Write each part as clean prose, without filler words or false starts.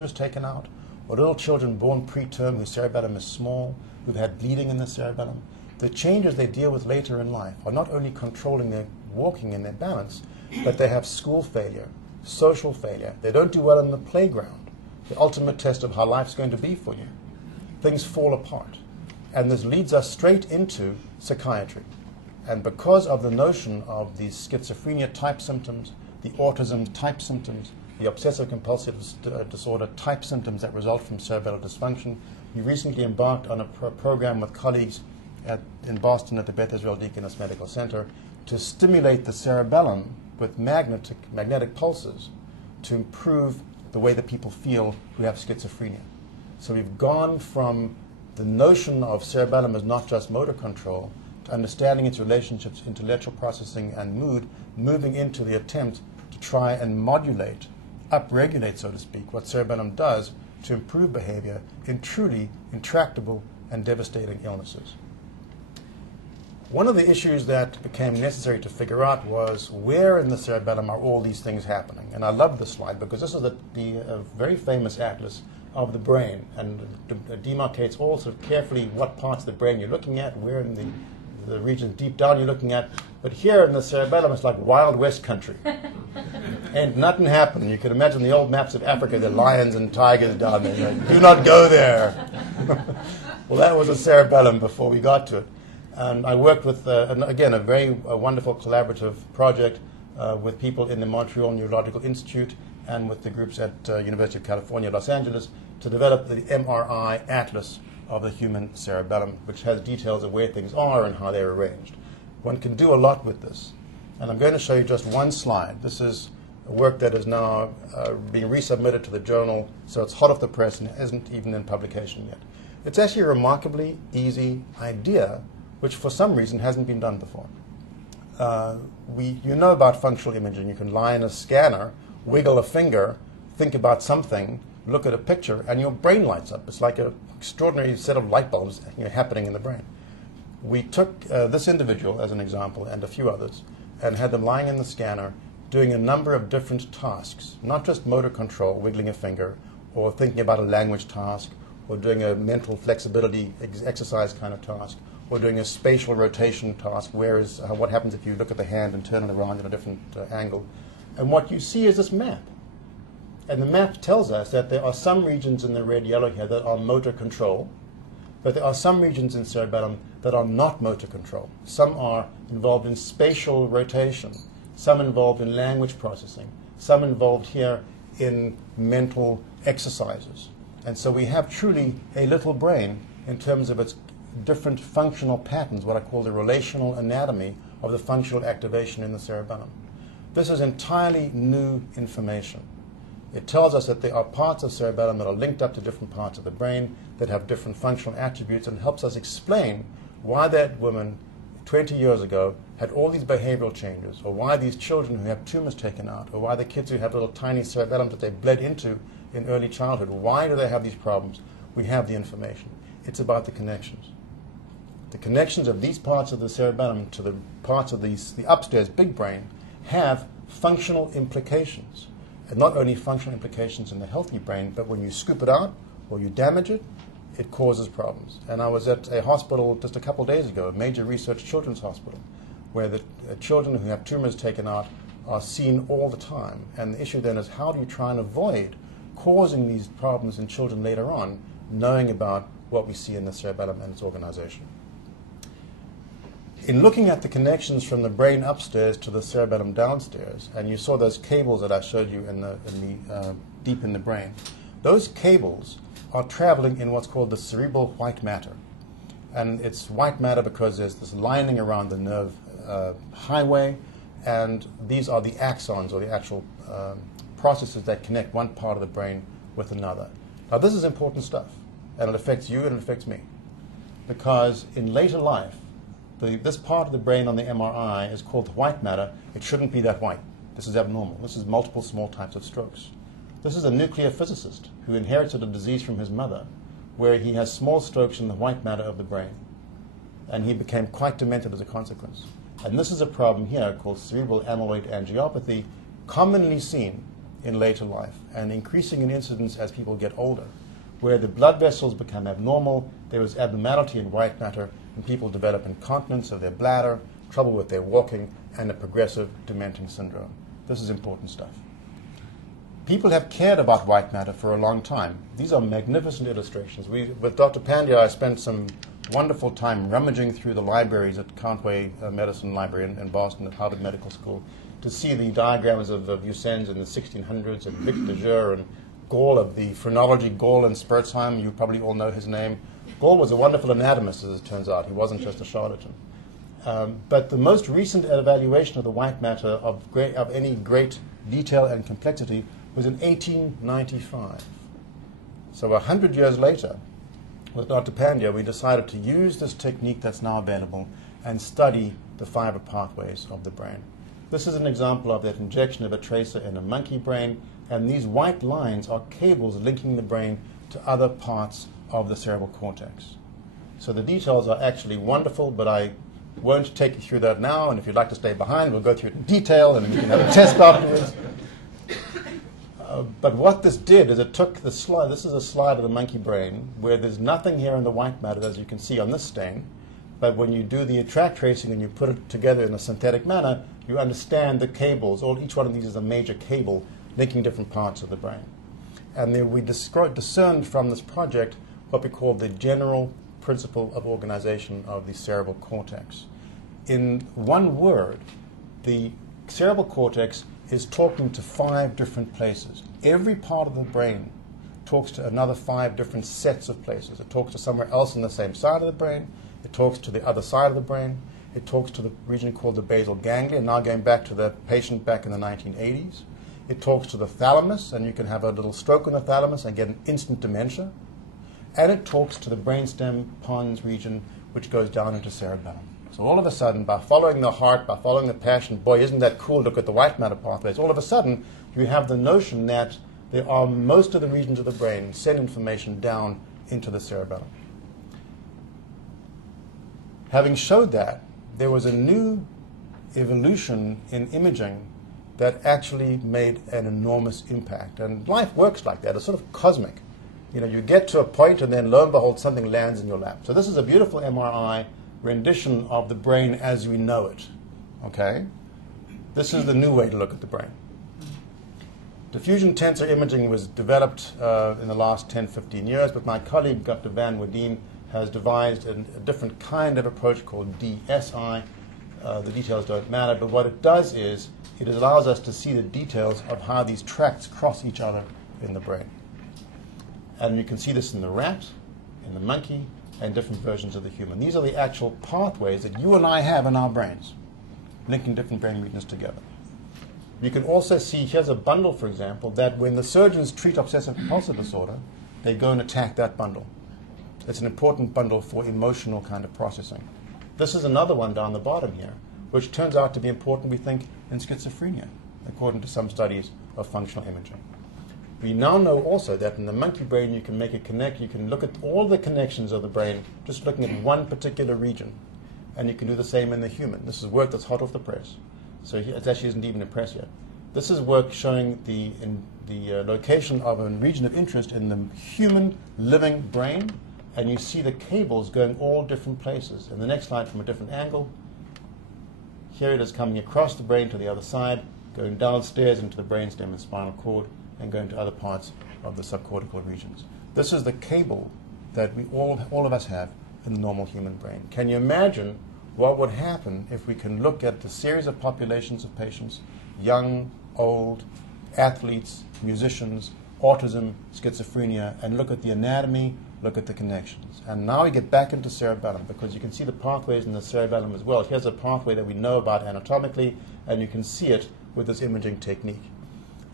tumors taken out, or little children born preterm whose cerebellum is small, who've had bleeding in the cerebellum. The changes they deal with later in life are not only controlling their walking and their balance, but they have school failure, social failure. They don't do well in the playground, the ultimate test of how life's going to be for you. Things fall apart. And this leads us straight into psychiatry. And because of the notion of these schizophrenia type symptoms, the autism type symptoms, the obsessive-compulsive disorder type symptoms that result from cerebellar dysfunction, we recently embarked on a program with colleagues in Boston at the Beth Israel Deaconess Medical Center to stimulate the cerebellum with magnetic pulses to improve the way that people feel who have schizophrenia. So we've gone from the notion of cerebellum as not just motor control to understanding its relationships, intellectual processing, and mood, moving into the attempt to try and modulate, upregulate, so to speak, what cerebellum does to improve behavior in truly intractable and devastating illnesses. One of the issues that became necessary to figure out was where in the cerebellum are all these things happening. And I love this slide because this is the very famous atlas of the brain, and demarcates all sort of carefully what parts of the brain you're looking at, where in the regions deep down you're looking at. But here in the cerebellum, it's like Wild West country. Ain't nothing happening. You can imagine the old maps of Africa, the lions and tigers down there. Like, do not go there. Well, that was the cerebellum before we got to it. And I worked with, again, a very wonderful collaborative project with people in the Montreal Neurological Institute and with the groups at University of California, Los Angeles, to develop the MRI atlas of the human cerebellum, which has details of where things are and how they're arranged. One can do a lot with this. And I'm going to show you just one slide. This is work that is now being resubmitted to the journal, so it's hot off the press and isn't even in publication yet. It's actually a remarkably easy idea, which for some reason hasn't been done before. You know about functional imaging. You can lie in a scanner, wiggle a finger, think about something, look at a picture, and your brain lights up. It's like an extraordinary set of light bulbs happening in the brain. We took this individual as an example and a few others and had them lying in the scanner doing a number of different tasks, not just motor control, wiggling a finger, or thinking about a language task, or doing a mental flexibility exercise kind of task, or doing a spatial rotation task, what happens if you look at the hand and turn it around in a different angle. And what you see is this map. And the map tells us that there are some regions in the red yellow here that are motor control, but there are some regions in cerebellum that are not motor control. Some are involved in spatial rotation, some involved in language processing, some involved here in mental exercises. And so we have truly a little brain in terms of its different functional patterns, what I call the relational anatomy of the functional activation in the cerebellum. This is entirely new information. It tells us that there are parts of cerebellum that are linked up to different parts of the brain that have different functional attributes, and helps us explain why that woman 20 years ago had all these behavioral changes, or why these children who have tumors taken out, or why the kids who have little tiny cerebellums that they bled into in early childhood, why do they have these problems? We have the information. It's about the connections. The connections of these parts of the cerebellum to the parts of the upstairs big brain have functional implications. And not only functional implications in the healthy brain, but when you scoop it out or you damage it, it causes problems. And I was at a hospital just a couple days ago, a major research children's hospital, where the children who have tumors taken out are seen all the time. And the issue then is, how do you try and avoid causing these problems in children later on, knowing about what we see in the cerebellum and its organization? In looking at the connections from the brain upstairs to the cerebellum downstairs, and you saw those cables that I showed you deep in the brain, those cables are traveling in what's called the cerebral white matter. And it's white matter because there's this lining around the nerve highway, and these are the axons, or the actual processes that connect one part of the brain with another. Now, this is important stuff, and it affects you and it affects me, because in later life, this part of the brain on the MRI is called the white matter. It shouldn't be that white. This is abnormal. This is multiple small types of strokes. This is a nuclear physicist who inherited a disease from his mother, where he has small strokes in the white matter of the brain, and he became quite demented as a consequence. And this is a problem here called cerebral amyloid angiopathy, commonly seen in later life and increasing in incidence as people get older. Where the blood vessels become abnormal, there is abnormality in white matter, and people develop incontinence of their bladder, trouble with their walking, and a progressive dementing syndrome. This is important stuff. People have cared about white matter for a long time. These are magnificent illustrations. With Dr. Pandya, I spent some wonderful time rummaging through the libraries at Cantway Medicine Library in Boston at Harvard Medical School to see the diagrams of Vucens in the 1600s and Vic de Jure and Gall of the phrenology, Gall and Spurzheim. You probably all know his name. Gall was a wonderful anatomist, as it turns out. He wasn't just a charlatan. But the most recent evaluation of the white matter of any great detail and complexity was in 1895. So 100 years later, with Dr. Pandya, we decided to use this technique that's now available and study the fiber pathways of the brain. This is an example of that injection of a tracer in a monkey brain, and these white lines are cables linking the brain to other parts of the cerebral cortex. So the details are actually wonderful, but I won't take you through that now, and if you'd like to stay behind, we'll go through it in detail, and then you can have a test afterwards. But what this did is it took the slide, this is a slide of the monkey brain, where there's nothing here in the white matter, as you can see on this stain, but when you do the track tracing and you put it together in a synthetic manner, you understand the cables. Each one of these is a major cable linking different parts of the brain. And then we discerned from this project what we call the general principle of organization of the cerebral cortex. In one word, the cerebral cortex is talking to 5 different places. Every part of the brain talks to another 5 different sets of places. It talks to somewhere else on the same side of the brain. It talks to the other side of the brain. It talks to the region called the basal ganglia, now going back to the patient back in the 1980s. It talks to the thalamus, and you can have a little stroke in the thalamus and get an instant dementia. And it talks to the brainstem pons region, which goes down into cerebellum. So all of a sudden, by following the heart, by following the passion, boy, isn't that cool, look at the white matter pathways, all of a sudden you have the notion that there are most of the regions of the brain send information down into the cerebellum. Having showed that, there was a new evolution in imaging that actually made an enormous impact. And life works like that. It's sort of cosmic. You know, you get to a point and then lo and behold, something lands in your lap. So this is a beautiful MRI rendition of the brain as we know it. Okay? This is the new way to look at the brain. Diffusion tensor imaging was developed in the last 10, 15 years, but my colleague, Dr. Van Woerdien, has devised a different kind of approach called DSI. The details don't matter, but what it does is it allows us to see the details of how these tracts cross each other in the brain. And you can see this in the rat, in the monkey, and different versions of the human. These are the actual pathways that you and I have in our brains, linking different brain regions together. You can also see, here's a bundle, for example, that when the surgeons treat obsessive compulsive disorder, they go and attack that bundle. It's an important bundle for emotional kind of processing. This is another one down the bottom here, which turns out to be important, we think, in schizophrenia, according to some studies of functional imaging. We now know also that in the monkey brain you can make a connect, you can look at all the connections of the brain just looking at one particular region. And you can do the same in the human. This is work that's hot off the press. So it actually isn't even in press yet. This is work showing the location of a region of interest in the human living brain, and you see the cables going all different places. And the next slide from a different angle, here it is coming across the brain to the other side, going downstairs into the brainstem and spinal cord, and going to other parts of the subcortical regions. This is the cable that we all of us have in the normal human brain. Can you imagine what would happen if we can look at the series of populations of patients, young, old, athletes, musicians, autism, schizophrenia, and look at the anatomy, look at the connections. And now we get back into cerebellum, because you can see the pathways in the cerebellum as well. Here's a pathway that we know about anatomically, and you can see it with this imaging technique.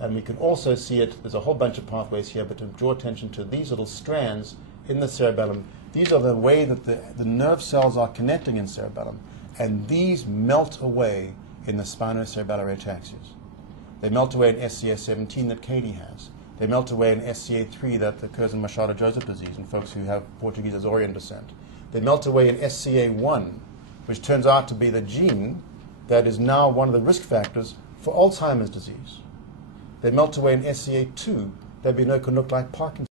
And we can also see it, there's a whole bunch of pathways here, but to draw attention to these little strands in the cerebellum, these are the way that the nerve cells are connecting in cerebellum, and these melt away in the spinocerebellar ataxias. They melt away in SCA17 that Katie has. They melt away in SCA3 that occurs in Machado-Joseph disease in folks who have Portuguese Azorean descent. They melt away in SCA1, which turns out to be the gene that is now one of the risk factors for Alzheimer's disease. They melt away in SCA2. They can look like Parkinson's.